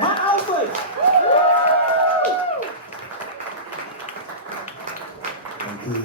Matt Alford!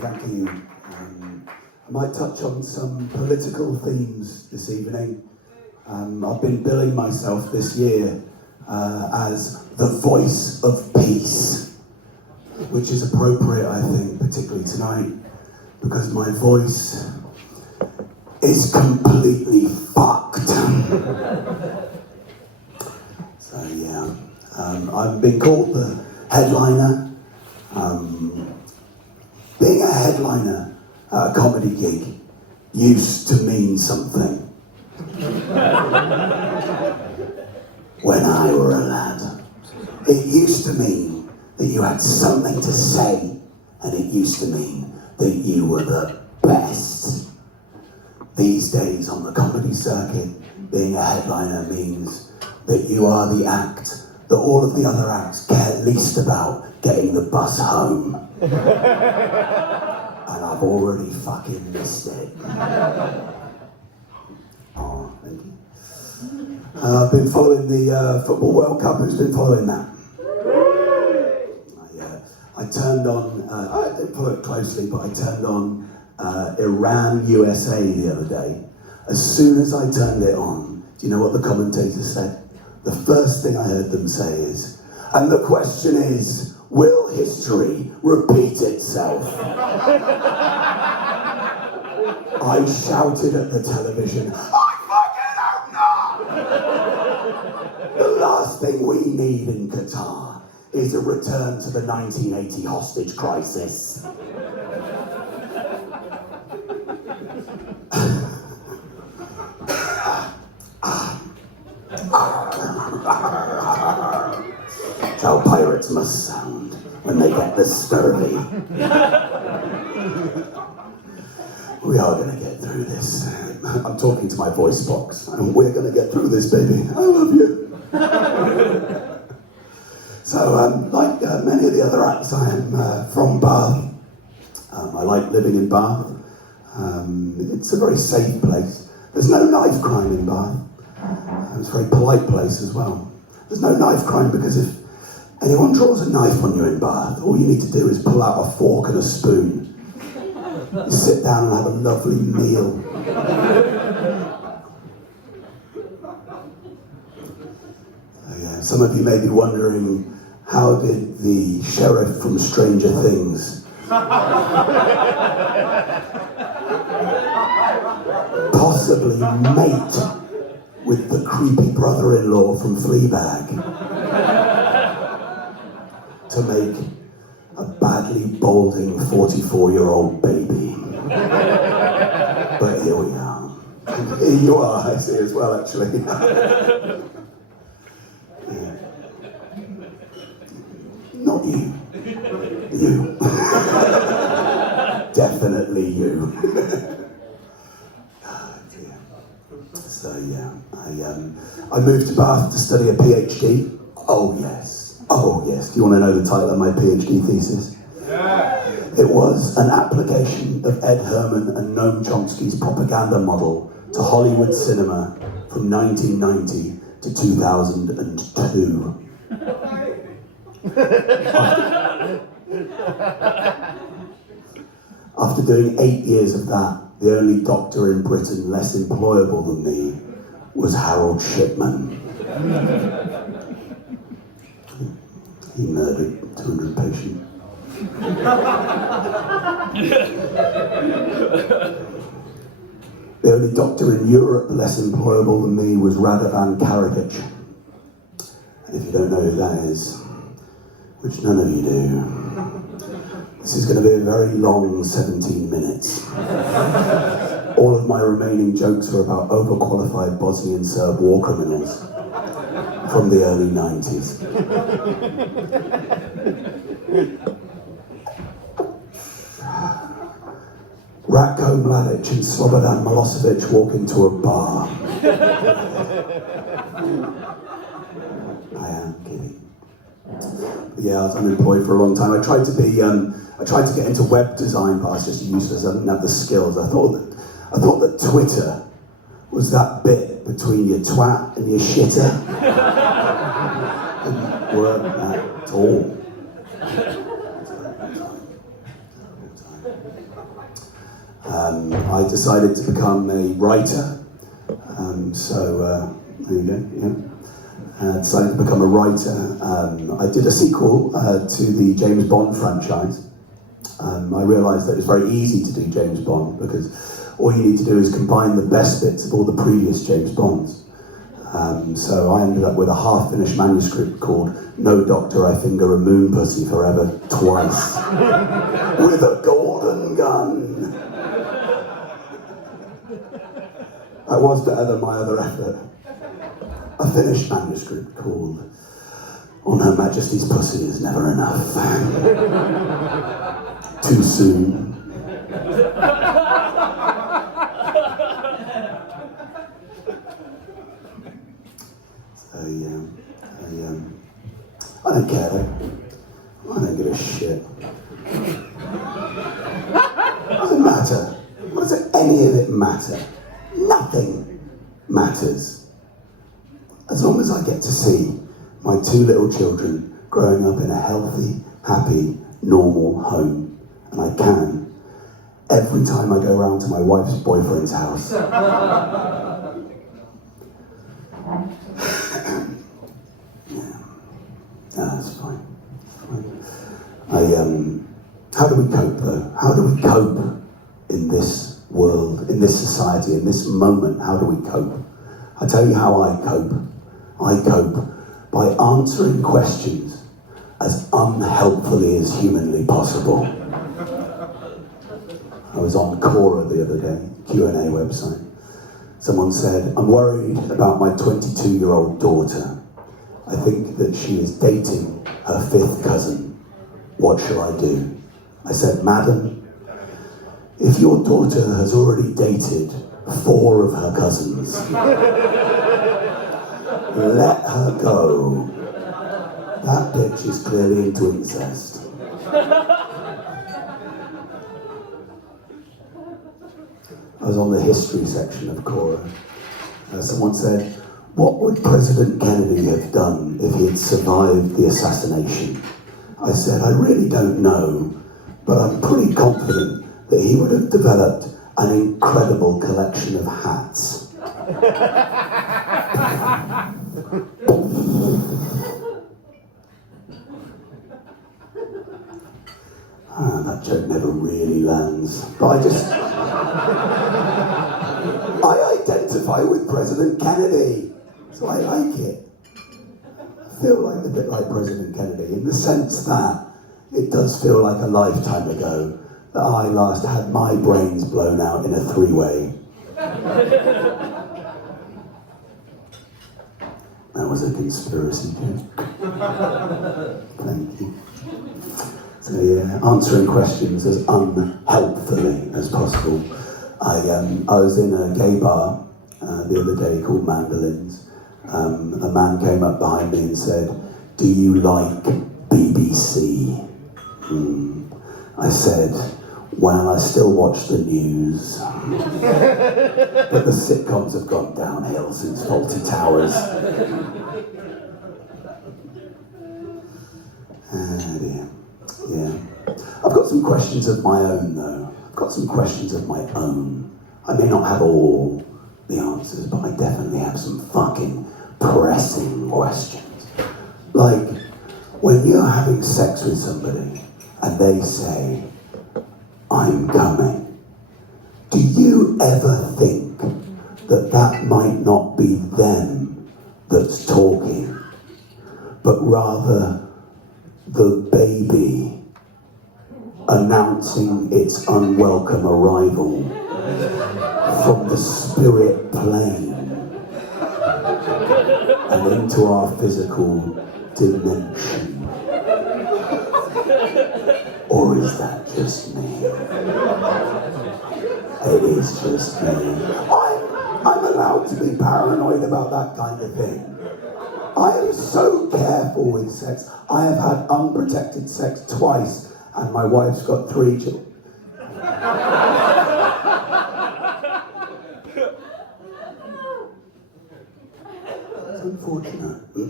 Thank you. I might touch on some political themes this evening. I've been billing myself this year as the voice of peace, which is appropriate, I think, particularly tonight, because my voice is completely fucked. So yeah, I've been called the headliner. Being a headliner at a comedy gig used to mean something. When I were a lad, it used to mean that you had something to say, and it used to mean that you were the best. These days on the comedy circuit, being a headliner means that you are the act that all of the other acts care least about getting the bus home. And I've already fucking missed it. Oh, thank you. I've been following the Football World Cup. Who's been following that? I turned on, I didn't follow it closely, but I turned on Iran USA the other day. As soon as I turned it on, do you know what the commentators said? The first thing I heard them say is, and the question is, will history repeat itself? I shouted at the television, I fucking hope not! The last thing we need in Qatar is a return to the 1980 hostage crisis. That's how pirates must sound when they get the scurvy. We are going to get through this. I'm talking to my voice box, and we're going to get through this, baby. I love you. So, like many of the other acts, I am from Bath. I like living in Bath. It's a very safe place. There's no knife crime in Bath. It's a very polite place as well. There's no knife crime because if anyone draws a knife on you in Bath, all you need to do is pull out a fork and a spoon. You sit down and have a lovely meal. Some of you may be wondering, how did the sheriff from Stranger Things possibly mate with the creepy brother-in-law from Fleabag to make a badly balding 44-year-old baby? But here we are. Here you are, I see as well, actually. Yeah. Not you. You. Definitely you. So yeah, I moved to Bath to study a PhD. Oh yes. Do you want to know the title of my PhD thesis? Yeah. It was an application of Ed Herman and Noam Chomsky's propaganda model to Hollywood cinema from 1990 to 2002. After doing 8 years of that, the only doctor in Britain less employable than me was Harold Shipman. He murdered 200 patients. The only doctor in Europe less employable than me was Radovan Karadzic. And if you don't know who that is, which none of you do, this is going to be a very long 17 minutes. All of my remaining jokes are about overqualified Bosnian Serb war criminals from the early 90s. Ratko Mladic and Slobodan Milosevic walk into a bar. I am kidding. Yeah, I was unemployed for a long time. I tried to get into web design, but I was just useless. I didn't have the skills. I thought that Twitter was that bit between between your twat and your shitter. Didn't work at all. I decided to become a writer. There you go, yeah. Decided to become a writer. I did a sequel to the James Bond franchise. I realised that it was very easy to do James Bond because all you need to do is combine the best bits of all the previous James Bonds. So I ended up with a half-finished manuscript called No Doctor, I Finger a Moon Pussy Forever Twice with a golden gun. That was better than my other effort. A finished manuscript called On Her Majesty's Pussy Is Never Enough. Too soon. I don't care though. I don't give a shit. What does it matter? What does any of it matter? Nothing matters. As long as I get to see my 2 little children growing up in a healthy, happy, normal home, and I can, every time I go round to my wife's boyfriend's house. That's fine. How do we cope though? How do we cope in this world, in this society, in this moment? How do we cope? I tell you how I cope. I cope by answering questions as unhelpfully as humanly possible. I was on Quora the other day, Q&A website. Someone said, I'm worried about my 22-year-old daughter. I think that she is dating her 5th cousin. What shall I do? I said, Madam, if your daughter has already dated 4 of her cousins, let her go. That bitch is clearly into incest. I was on the history section of Quora. Someone said, what would President Kennedy have done if he had survived the assassination? I said, I really don't know, but I'm pretty confident that he would have developed an incredible collection of hats. That joke never really lands, but I identify with President Kennedy, so I like it. I feel like a bit like President Kennedy in the sense that it does feel like a lifetime ago that I last had my brains blown out in a 3-way. That was a conspiracy joke. Thank you. So yeah, answering questions as unhelpfully as possible. I was in a gay bar the other day called Mandolins. A man came up behind me and said, do you like BBC? I said, well, I still watch the news. But the sitcoms have gone downhill since Fawlty Towers. Dear. Yeah. I've got some questions of my own, though. I've got some questions of my own. I may not have all the answers, but I definitely have some fucking pressing questions. Like, when you're having sex with somebody and they say, I'm coming, do you ever think that that might not be them that's talking, but rather the baby announcing its unwelcome arrival from the spirit plane and into our physical dimension? Or is that just me? It is just me. I'm allowed to be paranoid about that kind of thing. I am so careful with sex. I have had unprotected sex twice, and my wife's got 3 children.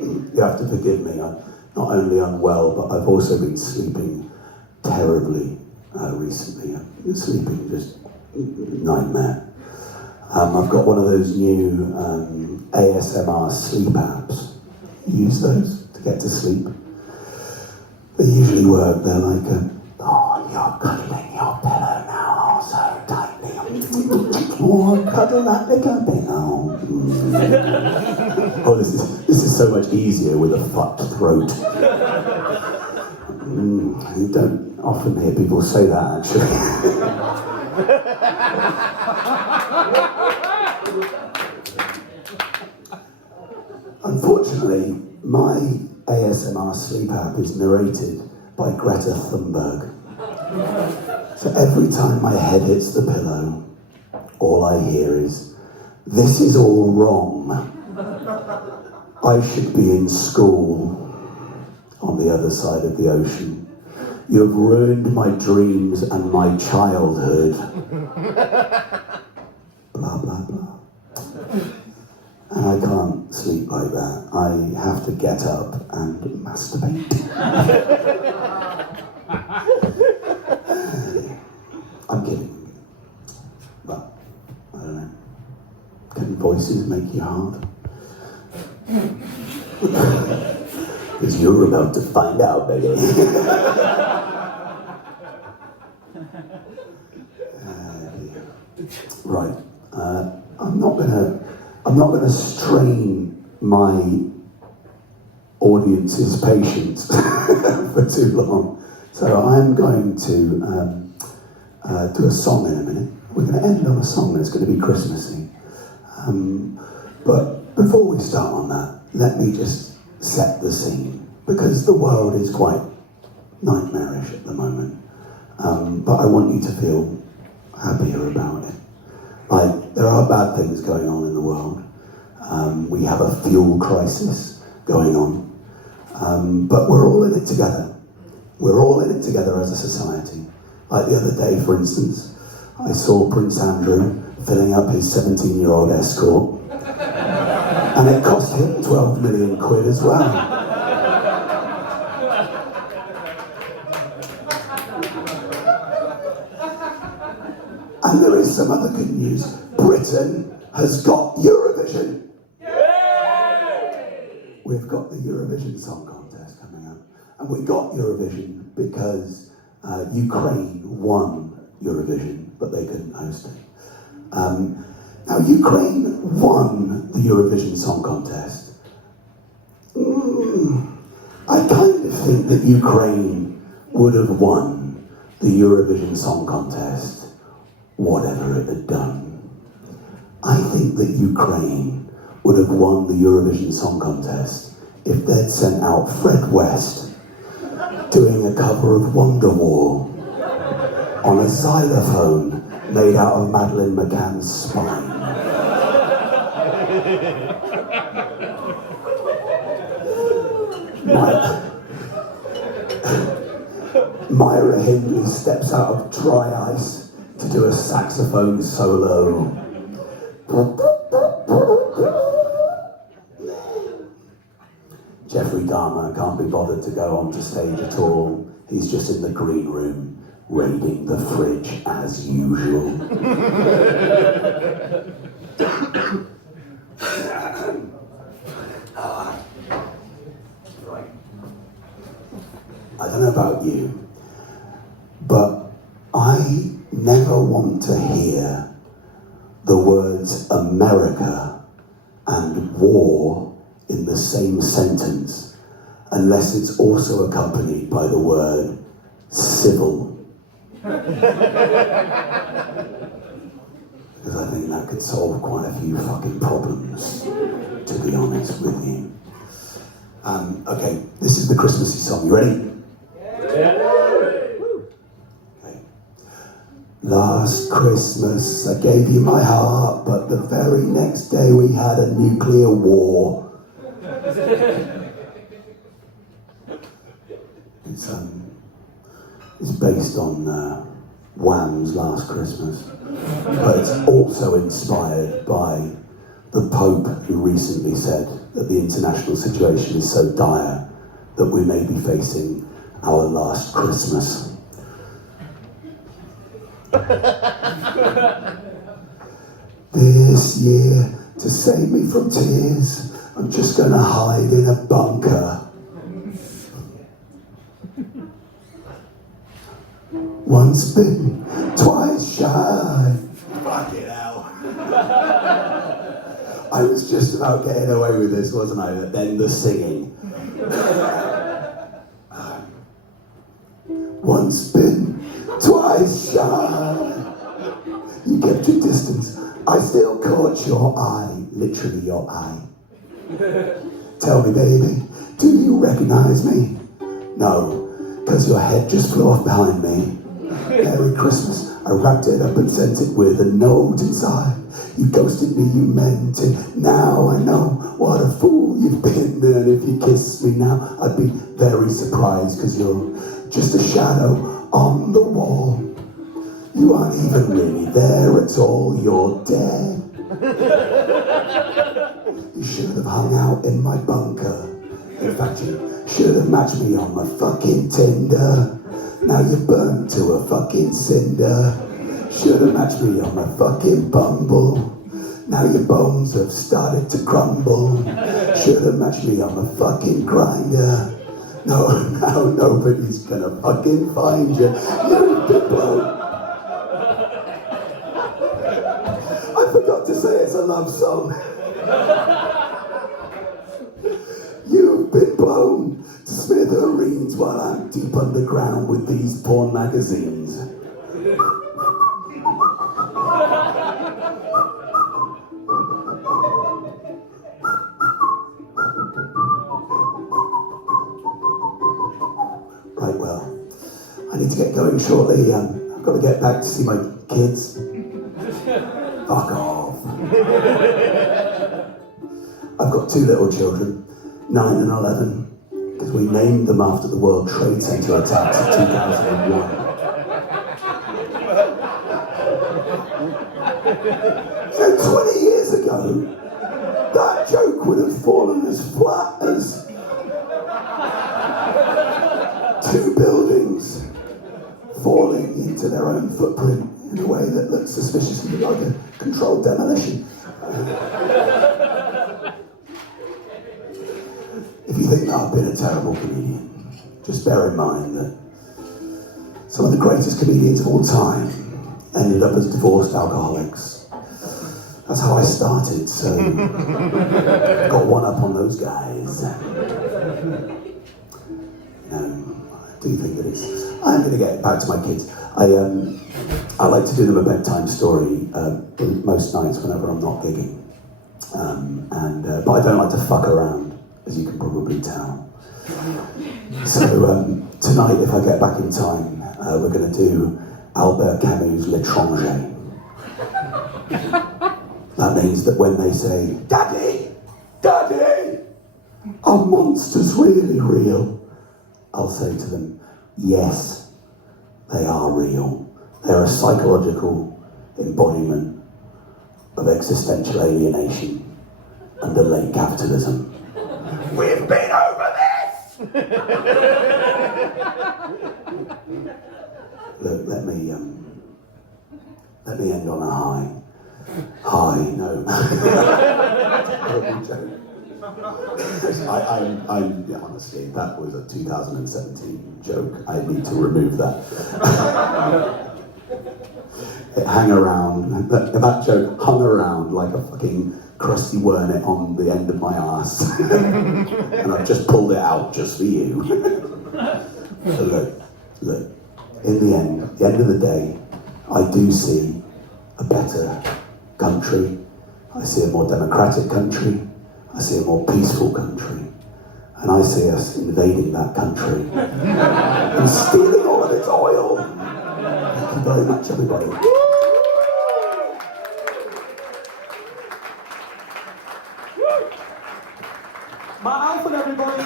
you have to forgive me. I'm not only unwell, but I've also been sleeping terribly recently. I've been sleeping just nightmare. I've got one of those new ASMR sleep apps. Use those to get to sleep. They usually work. They're like, oh, you're cuddling your pillow now, so tightly. Oh, cuddle that little pillow. Oh, this is so much easier with a fucked throat. You don't often hear people say that, actually. Unfortunately, my ASMR sleep app is narrated by Greta Thunberg. So every time my head hits the pillow, all I hear is, "This is all wrong. I should be in school on the other side of the ocean. You have ruined my dreams and my childhood." Blah, blah, blah. And I can't sleep like that. I have to get up and masturbate. I'm kidding. But, I don't know. Can voices make you hard? Because you're about to find out, baby. Right. I'm not gonna strain my audience's patience for too long. So I'm going to do a song in a minute. We're going to end on a song that's going to be Christmassy. But before we start on that, let me just set the scene, because the world is quite nightmarish at the moment. But I want you to feel happier about it. Like, there are bad things going on in the world. We have a fuel crisis going on. But we're all in it together. We're all in it together as a society. Like the other day, for instance, I saw Prince Andrew filling up his 17-year-old escort. And it cost him 12 million quid as well. And there is some other good news. Britain has got Eurovision. Yay! We've got the Eurovision Song Contest coming up. And we got Eurovision because Ukraine won Eurovision, but they couldn't host it. Now, Ukraine won the Eurovision Song Contest. I kind of think that Ukraine would have won the Eurovision Song Contest, whatever it had done. I think that Ukraine would have won the Eurovision Song Contest if they'd sent out Fred West doing a cover of Wonderwall on a xylophone made out of Madeleine McCann's spine. Myra Hindley steps out of dry ice to do a saxophone solo. Jeffrey Dahmer can't be bothered to go onto stage at all. He's just in the green room, raiding the fridge as usual. Right. I don't know about you, but I never want to hear the words America and war in the same sentence unless it's also accompanied by the word civil. Because I think that could solve quite a few fucking problems, to be honest with you. Okay, this is the Christmassy song. You ready? Yeah. Okay. Last Christmas I gave you my heart, but the very next day we had a nuclear war. It's based on Wham's Last Christmas, but it's also inspired by the Pope, who recently said, that the international situation is so dire that we may be facing our last Christmas. This year, to save me from tears, I'm just gonna hide in a bunker. Once bitten, twice shy. Fucking hell. I was just about getting away with this, wasn't I? But then the singing. Once bitten, twice shy. You kept your distance. I still caught your eye, literally your eye. Tell me, baby, do you recognize me? No, because your head just flew off behind me. Merry Christmas, I wrapped it up and sent it with a note inside. You ghosted me, you meant it. Now I know what a fool you've been. And if you kissed me now, I'd be very surprised, because you're just a shadow on the wall. You aren't even really there at all, you're dead. You should have hung out in my bunker. In fact, you should have matched me on my fucking Tinder. Now you're burnt to a fucking cinder. Should have matched me on my fucking Bumble. Now your bones have started to crumble. Should have matched me on my fucking Grindr. No, now nobody's gonna fucking find you. You big bloke. I forgot to say it's a love song. You've been blown to smithereens while I'm deep underground with these porn magazines. Right, well, I need to get going shortly. I've got to get back to see my kids. Fuck off. I've got 2 little children, 9 and 11, because we named them after the World Trade Center attacks of 2001. So 20 years ago, that joke would have fallen as flat as 2 buildings falling into their own footprint in a way that looks suspiciously like a controlled demolition. If you think that I've been a terrible comedian, just bear in mind that some of the greatest comedians of all time ended up as divorced alcoholics. That's how I started, so got one up on those guys. I do think that I'm going to get back to my kids. I like to do them a bedtime story most nights whenever I'm not gigging. But I don't like to fuck around, as you can probably tell. So tonight, if I get back in time, we're going to do Albert Camus' L'étranger. That means that when they say, "Daddy, Daddy, are monsters really real?" I'll say to them, yes, they are real. They're a psychological embodiment of existential alienation under late capitalism. We've been over this! Look, let me end on a high. High, no. Honestly, that was a 2017 joke. I need to remove that. It hung around, that joke hung around like a fucking crusty wornet on the end of my arse. And I've just pulled it out just for you. So look, in the end, at the end of the day, I do see a better country. I see a more democratic country. I see a more peaceful country. And I see us invading that country and stealing all of its oil. Thank you very much, everybody. My Alford, everybody!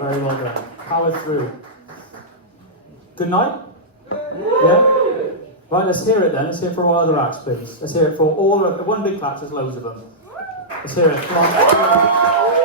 Very well done. Power through. Good night? Yeah? Right, let's hear it then. Let's hear it for all other acts, please. Let's hear it for all of one big clap, there's loads of them. Let's hear it. Come on.